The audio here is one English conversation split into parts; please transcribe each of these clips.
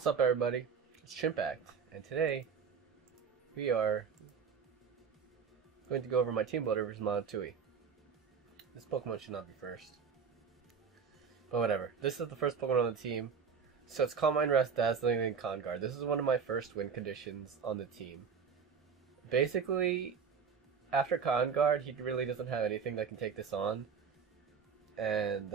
What's up, everybody? It's Chimpact, and today we are going to go over my Teambuilder versus Monotui. This Pokemon should not be first, but whatever. This is the first Pokemon on the team, so it's Calm Mind, Rest, Dazzling, and Con Guard. This is one of my first win conditions on the team. Basically, after Con Guard, he really doesn't have anything that can take this on, and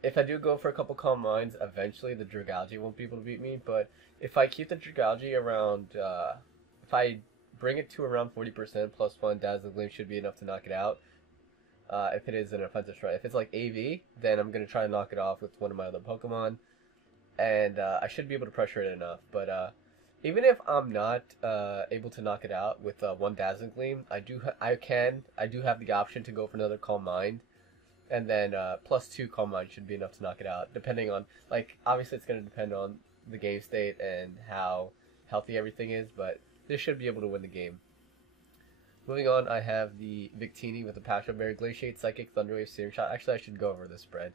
if I do go for a couple Calm Minds, eventually the Dragalge won't be able to beat me, but if I keep the Dragalge around, if I bring it to around 40%, plus 1 Dazzling Gleam should be enough to knock it out, if it is an offensive strike. If it's like AV, then I'm going to try to knock it off with one of my other Pokemon, and I should be able to pressure it enough, but even if I'm not able to knock it out with 1 Dazzling Gleam, I do have the option to go for another Calm Mind. And then plus 2 Calm Mind should be enough to knock it out, depending on, like, obviously it's going to depend on the game state and how healthy everything is, but this should be able to win the game. Moving on, I have the Victini with the Passion Berry, Glaciate, Psychic, Thunderwave, Searing Shot. Actually, I should go over this spread.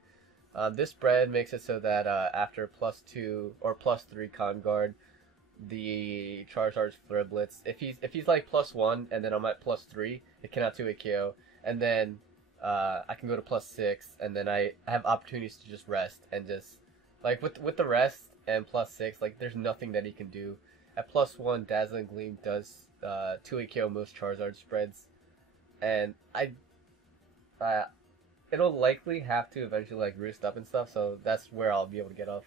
This spread makes it so that after plus 2 or plus 3 Con Guard, the Charizard's Flare Blitz, if he's like plus 1 and then I'm at plus 3, it cannot 2-hit KO, and then I can go to plus 6, and then I have opportunities to just rest, and just, like, with the rest and plus 6, like, there's nothing that he can do. At plus 1, Dazzling Gleam does 2-hit KO most Charizard spreads, and it'll likely have to eventually, like, roost up and stuff, so that's where I'll be able to get off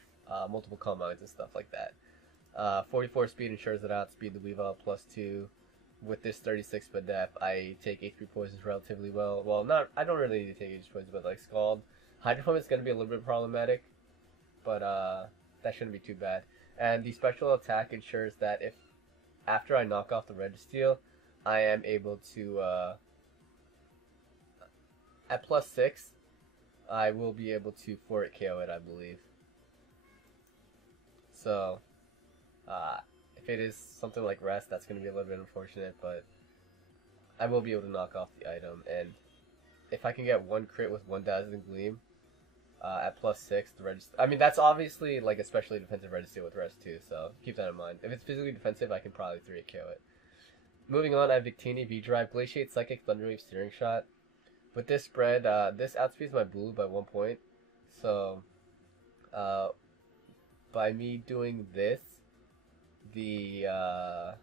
multiple Calm Minds and stuff like that. 44 speed ensures that I outspeed the Weavile plus 2. With this 36 Badep, I take HP poisons relatively well. Well, I don't really need to take HP poisons, but like Scald. Hydro Pump is going to be a little bit problematic, but that shouldn't be too bad. And the special attack ensures that if, after I knock off the Registeel, I am able to, at plus 6, I will be able to 4-hit KO it, I believe. So, if it is something like Rest, that's going to be a little bit unfortunate, but I will be able to knock off the item. And if I can get 1 crit with 1 Dazzling Gleam at plus 6, the Registeel, I mean, that's obviously like especially defensive Registeel with Rest too, so keep that in mind. If it's physically defensive, I can probably 3-hit KO it. Moving on, I have Victini, V-Drive, Glaciate, Psychic, Thunderwave, Steering Shot. With this spread, this outspeeds my Blue by 1 point, so by me doing this, I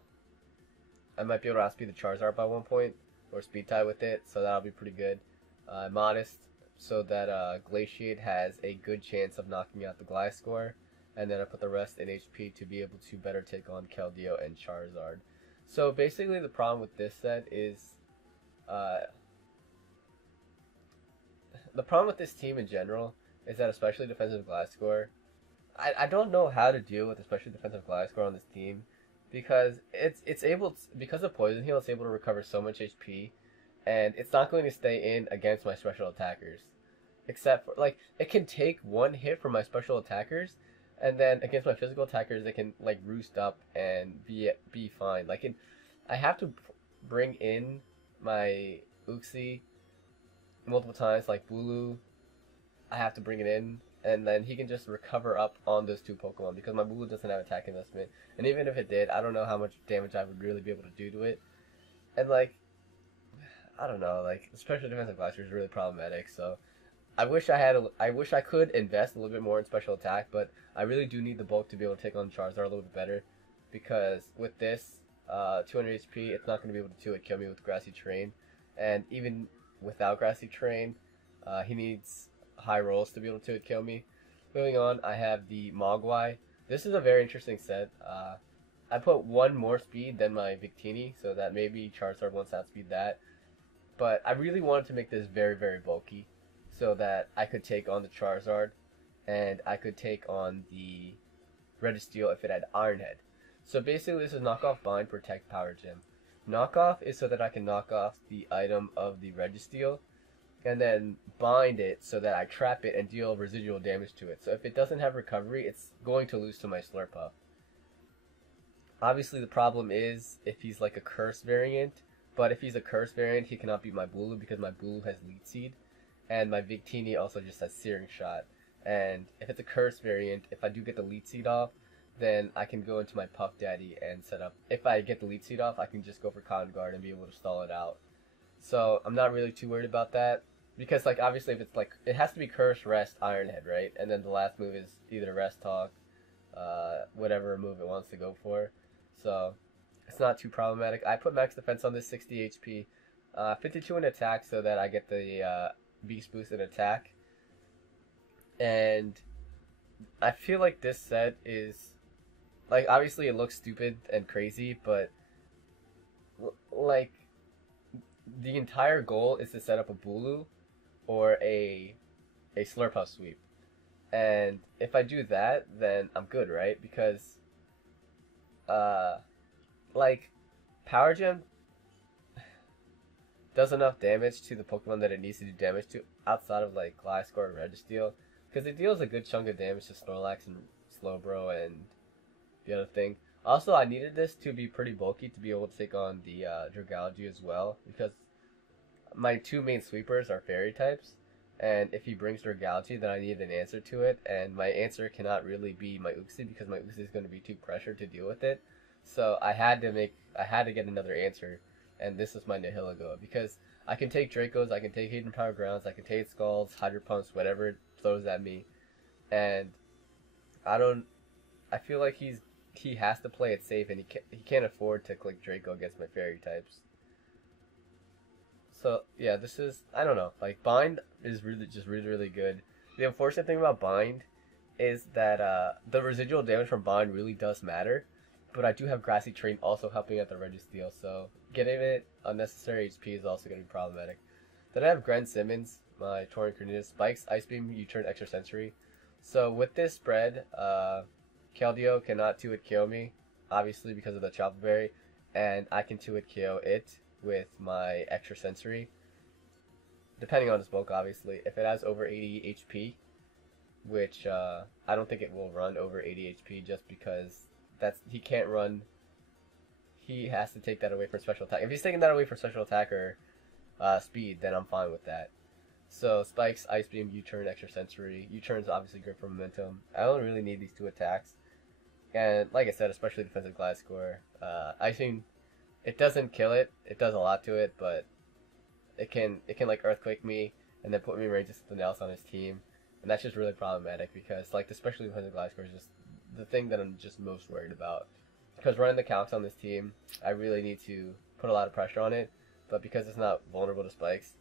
might be able to outspeed the Charizard by 1 point, or speed tie with it, so that'll be pretty good. Modest, so that Glaciate has a good chance of knocking out the Gliscor, and then I put the rest in HP to be able to better take on Keldeo and Charizard. So basically the problem with this set is, the problem with this team in general is that especially defensive Gliscor, I don't know how to deal with especially defensive Gliscor on this team, because it's able to, because of Poison Heal, it's able to recover so much HP, and it's not going to stay in against my special attackers, except for, like, it can take 1 hit from my special attackers, and then against my physical attackers it can, like, roost up and be fine. Like, I have to bring in my Uxie multiple times, like Bulu, I have to bring it in, and then he can just recover up on those 2 Pokemon, because my Bulu doesn't have attack investment, and even if it did, I don't know how much damage I would really be able to do to it, and, like, I don't know, like, especially defensive Gliscor is really problematic, so I wish I could invest a little bit more in special attack, but I really do need the bulk to be able to take on Charizard a little bit better, because with this 200 HP, it's not going to be able to 2-hit kill me with Grassy Terrain, and even without Grassy Terrain, he needs high rolls to be able to kill me. Moving on, I have the Mawile. This is a very interesting set. I put 1 more speed than my Victini, so that maybe Charizard wants to outspeed that. But I really wanted to make this very, very bulky, so that I could take on the Charizard, and I could take on the Registeel if it had Iron Head. So basically this is Knockoff, Bind, Protect, Power Gem. Knockoff is so that I can knock off the item of the Registeel, and then bind it so that I trap it and deal residual damage to it. So if it doesn't have recovery, it's going to lose to my Slurpuff. Obviously the problem is if he's like a curse variant, but if he's a curse variant, he cannot beat my Bulu because my Bulu has Lead Seed, and my Victini also just has Searing Shot. And if it's a curse variant, if I do get the lead seed off, then I can go into my Puff Daddy and set up. If I get the lead seed off, I can just go for Cotton Guard and be able to stall it out. So I'm not really too worried about that. Because, like, obviously if it's, like, it has to be Curse, Rest, Iron Head, right? And then the last move is either Rest Talk, whatever move it wants to go for. So it's not too problematic. I put max defense on this 60 HP, 52 in attack so that I get the beast boost in attack. And I feel like this set is, like, obviously it looks stupid and crazy, but like the entire goal is to set up a Bulu or a Slurpuff sweep. And if I do that, then I'm good, right? Because like Power Gem does enough damage to the Pokemon that it needs to do damage to outside of like Gliscor and Registeel. Because it deals a good chunk of damage to Snorlax and Slowbro and the other thing. Also, I needed this to be pretty bulky to be able to take on the Dragalge as well. Because my two main sweepers are fairy types. And if he brings Dragalge, then I need an answer to it. And my answer cannot really be my Uxie because my Uxie is going to be too pressured to deal with it. So I had to get another answer. And this is my Nihilego. Because I can take Dracos, I can take Hidden Power Grounds, I can take Scalds, Hydro Pumps, whatever it throws at me. And I feel like he has to play it safe, and he can't afford to click Draco against my fairy types. So yeah, this is, I don't know, like Bind is really good. The unfortunate thing about Bind is that the residual damage from Bind really does matter, but I do have Grassy Terrain also helping at the Registeel, so getting it unnecessary HP is also going to be problematic. Then I have Gren Simmons, my Tauren Cornelius, Spikes, Ice Beam, U-Turn, Extra Sensory. So with this spread, Keldeo cannot 2-hit KO me, obviously because of the Chopper Berry, and I can 2-hit KO it with my Extra Sensory, depending on its bulk, obviously. If it has over 80 HP, which I don't think it will run over 80 HP just because he can't run. He has to take that away from special attack. If he's taking that away from special attack or speed, then I'm fine with that. So Spikes, Ice Beam, U-Turn, Extra Sensory. U-Turn is obviously good for momentum. I don't really need these two attacks. And like I said, especially defensive Gliscor. Ice Beam, it doesn't kill it. It does a lot to it, but it can like Earthquake me and then put me in range of something else on his team. And that's just really problematic because like especially defensive Gliscor is just the thing that I'm just most worried about. Because running the calcs on this team, I really need to put a lot of pressure on it. But because it's not vulnerable to spikes,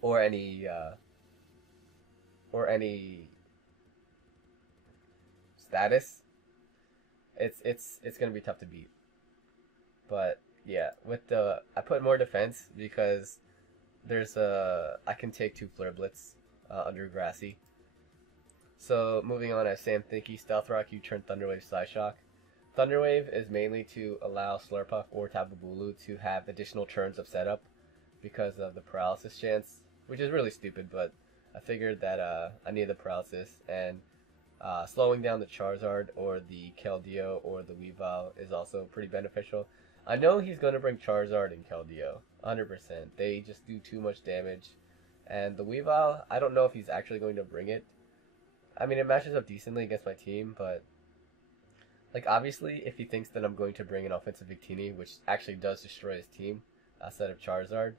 or any status, it's gonna be tough to beat. But yeah, I put more defense because I can take 2 Flare Blitz under Grassy. So moving on, I have Sam Thinky, Stealth Rock, U-Turn, Thunderwave, Psyshock. Thunderwave is mainly to allow Slurpuff or Tapu Bulu to have additional turns of setup because of the paralysis chance, which is really stupid, but I figured that I need the paralysis, and slowing down the Charizard or the Keldeo or the Weavile is also pretty beneficial. I know he's going to bring Charizard and Keldeo, 100%. They just do too much damage, and the Weavile, I don't know if he's actually going to bring it. I mean, it matches up decently against my team, but like obviously if he thinks that I'm going to bring an offensive Victini, which actually does destroy his team, instead of Charizard,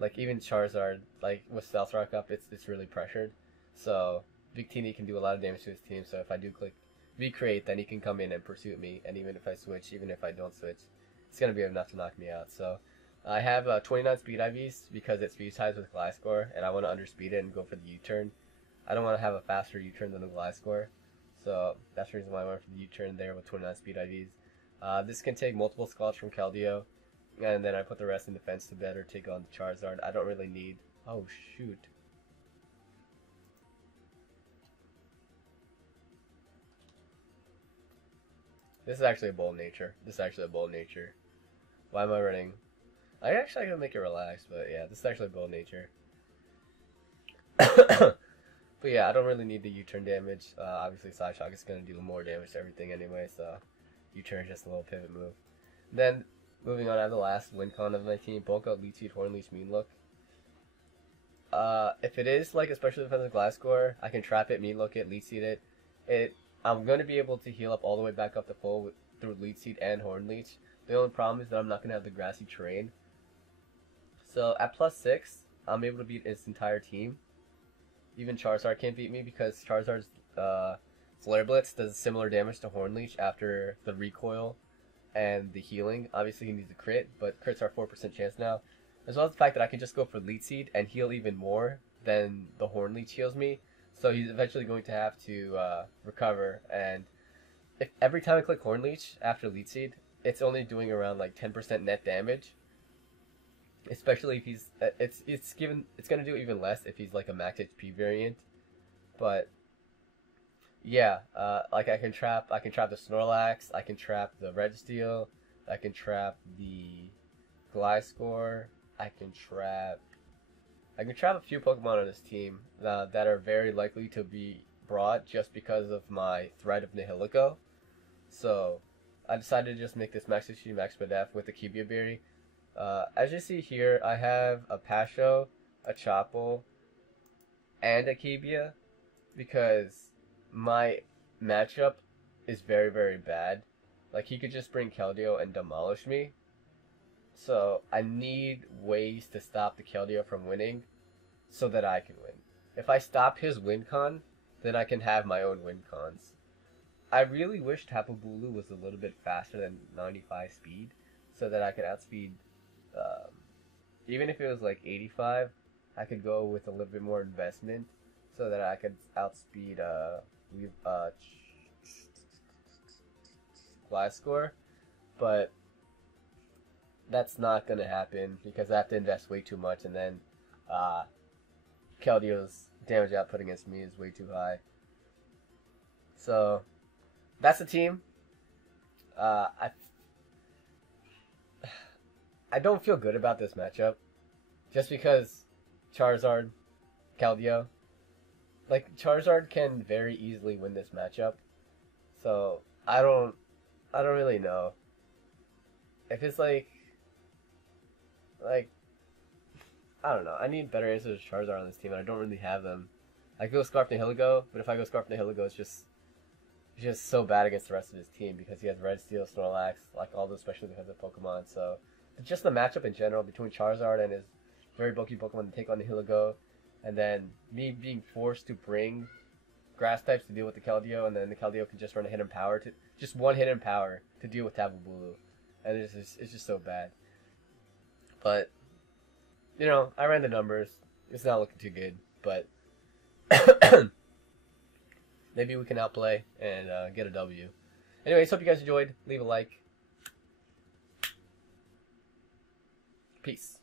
like even Charizard, like with Stealth Rock up, it's really pressured. So Victini can do a lot of damage to his team, so if I do click Recreate, then he can come in and pursue me, and even if I switch, even if I don't switch, it's going to be enough to knock me out. So I have 29 speed IVs because it speed ties with Gliscor, and I want to underspeed it and go for the U-turn. I don't want to have a faster U-turn than the Gliscor, so that's the reason why I went for the U-turn there with 29 speed IVs. This can take multiple Scalds from Keldeo, and then I put the rest in defense to better take on the Charizard. I don't really need... Oh, shoot. This is actually a bold nature. Why am I running? I actually gotta make it relax, but yeah, this is actually a bold nature. But yeah, I don't really need the U-turn damage. Obviously, Psyshock is going to do more damage to everything anyway, so U-turn is just a little pivot move. Then, moving on, I have the last win con of my team, Bulk Out, Leech Seed, Horn Leech, Mean Look. If it is like a special defensive Gliscor, I can trap it, meat look it, lead seed it. I'm gonna be able to heal up all the way back up to full through lead seed and horn leech. The only problem is that I'm not gonna have the grassy terrain. So at +6, I'm able to beat its entire team. Even Charizard can't beat me because Charizard's Flare Blitz does similar damage to Horn Leech after the recoil and the healing. Obviously he needs a crit, but crits are 4% chance now. As well as the fact that I can just go for Lead Seed and heal even more than the Horn Leech heals me. So he's eventually going to have to recover, and if every time I click Horn Leech after Lead Seed, it's only doing around like 10% net damage. Especially if he's it's gonna do even less if he's like a max HP variant. But yeah, like I can trap the Snorlax, I can trap the Registeel, I can trap the Gliscor, I can trap a few Pokemon on this team that are very likely to be brought just because of my threat of Nihilego. So I decided to just make this Max HP Max Def with the Kibia Berry. As you see here, I have a Pasho, a Chople, and a Kibia because my matchup is very, very bad. Like, he could just bring Keldeo and demolish me. So I need ways to stop the Keldeo from winning so that I can win. If I stop his win con, then I can have my own win cons. I really wish Tapu Bulu was a little bit faster than 95 speed so that I could outspeed. Even if it was like 85, I could go with a little bit more investment so that I could outspeed Gliscor, but that's not gonna happen because I have to invest way too much, and then Keldeo's damage output against me is way too high. So that's the team. I don't feel good about this matchup just because Charizard, Keldeo. Like, Charizard can very easily win this matchup. So I don't really know. If it's like I don't know. I need better answers to Charizard on this team, and I don't really have them. I could go Scarf Nihilego, but if I go Scarf Nihilego, it's just so bad against the rest of his team because he has Registeel, Snorlax, like all those special defensive Pokemon. So just the matchup in general between Charizard and his very bulky Pokemon to take on Nihilego, and then me being forced to bring grass types to deal with the Keldeo, and then the Keldeo can just run a hidden power to just one hidden power to deal with Tapu Bulu, and it's just so bad. But you know, I ran the numbers. It's not looking too good, but maybe we can outplay and get a W. Anyways, hope you guys enjoyed. Leave a like. Peace.